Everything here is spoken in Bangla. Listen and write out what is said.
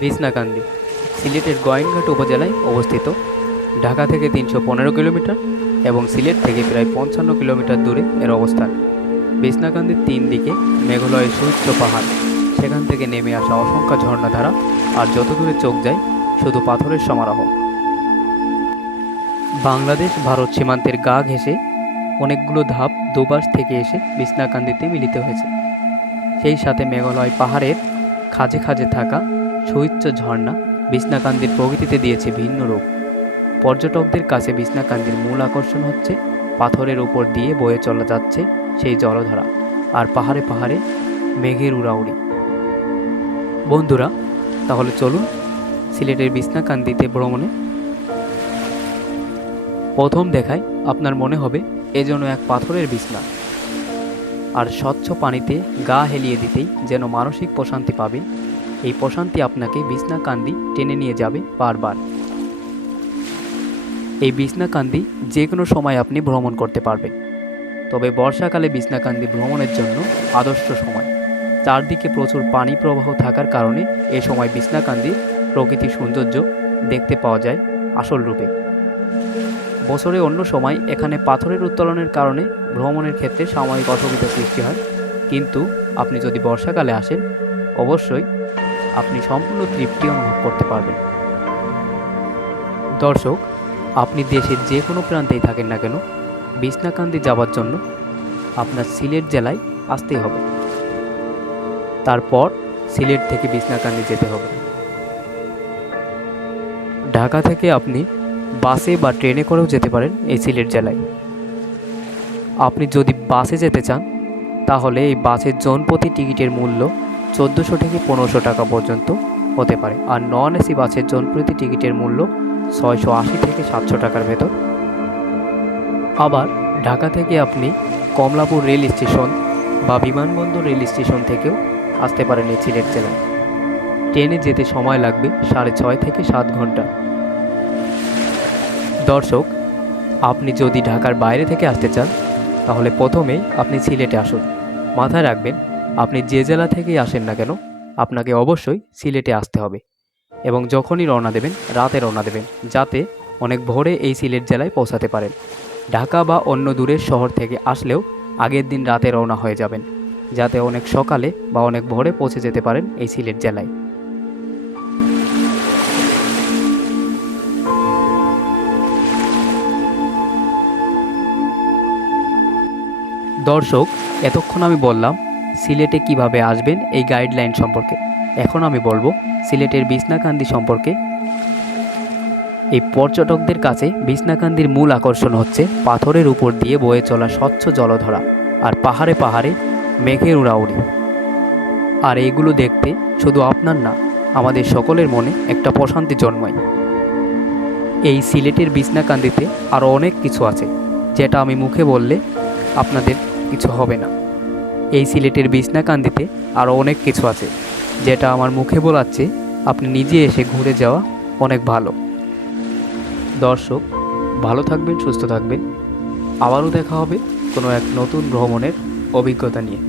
বিছনাকান্দি সিলেটের গোয়াইনঘাট উপজেলায় অবস্থিত। ঢাকা থেকে ৩১৫ কিলোমিটার এবং সিলেট থেকে প্রায় ৫৫ কিলোমিটার দূরে এর অবস্থান। বিছনাকান্দির ৩ দিকে মেঘালয়ের সুউচ্চ পাহাড়, সেখান থেকে নেমে আসা অসংখ্য ঝর্ণাধারা, আর যত দূরে চোখ যায় শুধু পাথরের সমারোহ। বাংলাদেশ ভারত সীমান্তের গা ঘেঁষে অনেকগুলো ধাপ দুপাশ থেকে এসে বিছনাকান্দিতে মিলিত হয়েছে। সেই সাথে মেঘালয় পাহাড়ের খাঁজে খাঁজে থাকা সুউচ্চ ঝর্ণা বিছনাকান্দির প্রকৃতিতে দিয়েছে ভিন্ন রূপ। পর্যটকদের কাছে বিছনাকান্দির মূল আকর্ষণ হচ্ছে পাথরের উপর দিয়ে বয়ে চলা যাচ্ছে সেই জলধারা, আর পাহাড়ে পাহাড়ে মেঘের উড়াউড়ি। বন্ধুরা, তাহলে চলুন সিলেটের বিছনাকান্দিতে ভ্রমণে। প্রথম দেখায় আপনার মনে হবে এ যেন এক পাথরের বিছনা, আর স্বচ্ছ পানিতে গা হেলিয়ে দিতেই যেন মানসিক প্রশান্তি পাবেন। এই প্রশান্তি আপনাকে বিছনাকান্দি টেনে নিয়ে যাবে বারবার। এই বিছনাকান্দি যে কোনো সময় আপনি ভ্রমণ করতে পারবেন, তবে বর্ষাকালে বিছনাকান্দি ভ্রমণের জন্য আদর্শ সময়। চারদিকে প্রচুর পানি প্রবাহ থাকার কারণে এ সময় বিছনাকান্দির প্রকৃতির সৌন্দর্য দেখতে পাওয়া যায় আসল রূপে। বছরে অন্য সময় এখানে পাথরের উত্তোলনের কারণে ভ্রমণের ক্ষেত্রে সাময়িক অসুবিধা সৃষ্টি হয়, কিন্তু আপনি যদি বর্ষাকালে আসেন অবশ্যই আপনি সম্পূর্ণ তৃপ্তি অনুভব করতে পারবেন। দর্শক, আপনি দেশের যে কোনো প্রান্তেই থাকেন না কেন, বিছনাকান্দি যাওয়ার জন্য আপনার সিলেট জেলায় আসতেই হবে। তারপর সিলেট থেকে বিছনাকান্দি যেতে হবে। ঢাকা থেকে আপনি বাসে বা ট্রেনে করেও যেতে পারেন এই সিলেট জেলায়। আপনি যদি বাসে যেতে চান তাহলে এই বাসের জনপ্রতি টিকিটের মূল্য ১৪০০ থেকে ১৫০০ টাকা পর্যন্ত হতে পারে, আর নন এসি বাসের জনপ্রতি টিকিটের মূল্য ৬৮০ থেকে ৭০০ টাকার ভেতর। আবার ঢাকা থেকে আপনি কমলাপুর রেল স্টেশন বা বিমানবন্দর রেল স্টেশন থেকেও আসতে পারেন এই সিলেট জেলায়। ট্রেনে যেতে সময় লাগবে ৬.৫ থেকে ৭ ঘন্টা। দর্শক, আপনি যদি ঢাকার বাইরে থেকে আসতে চান তাহলে প্রথমেই আপনি সিলেটে আসুন। মাথায় রাখবেন, আপনি যে জেলা থেকেই আসেন না কেন আপনাকে অবশ্যই সিলেটে আসতে হবে, এবং যখনই রওনা দেবেন রাতে রওনা দেবেন, যাতে অনেক ভোরে এই সিলেট জেলায় পৌঁছাতে পারেন। ঢাকা বা অন্য দূরের শহর থেকে আসলেও আগের দিন রাতে রওনা হয়ে যাবেন, যাতে অনেক সকালে বা অনেক ভোরে পৌঁছে যেতে পারেন এই সিলেট জেলায়। দর্শক, এতক্ষণ আমি বললাম সিলেটে কিভাবে আসবেন এই গাইডলাইন সম্পর্কে। এখন আমি বলবো সিলেটের বিছনাকান্দি সম্পর্কে। এই পর্যটকদের কাছে বিছনাকান্দির মূল আকর্ষণ হচ্ছে পাথরের উপর দিয়ে বয়ে চলা স্বচ্ছ জলধারা, আর পাহাড়ে পাহাড়ে মেঘের উড়াউড়ি। আর এইগুলো দেখতে শুধু আপনার না, আমাদের সকলের মনে একটা প্রশান্তি জন্মায়। এই সিলেটের বিছনাকান্দিতে আরও অনেক কিছু আছে, যেটা আমি মুখে বললে আপনাদের কিছু হবে না। এই সিলেটের বিছনাকান্দিতে আরও অনেক কিছু আছে, যেটা আমার মুখে বলাচ্ছে আপনি নিজে এসে ঘুরে যাওয়া অনেক ভালো। দর্শক, ভালো থাকবেন, সুস্থ থাকবেন। আবারও দেখা হবে কোনো এক নতুন ভ্রমণের অভিজ্ঞতা নিয়ে।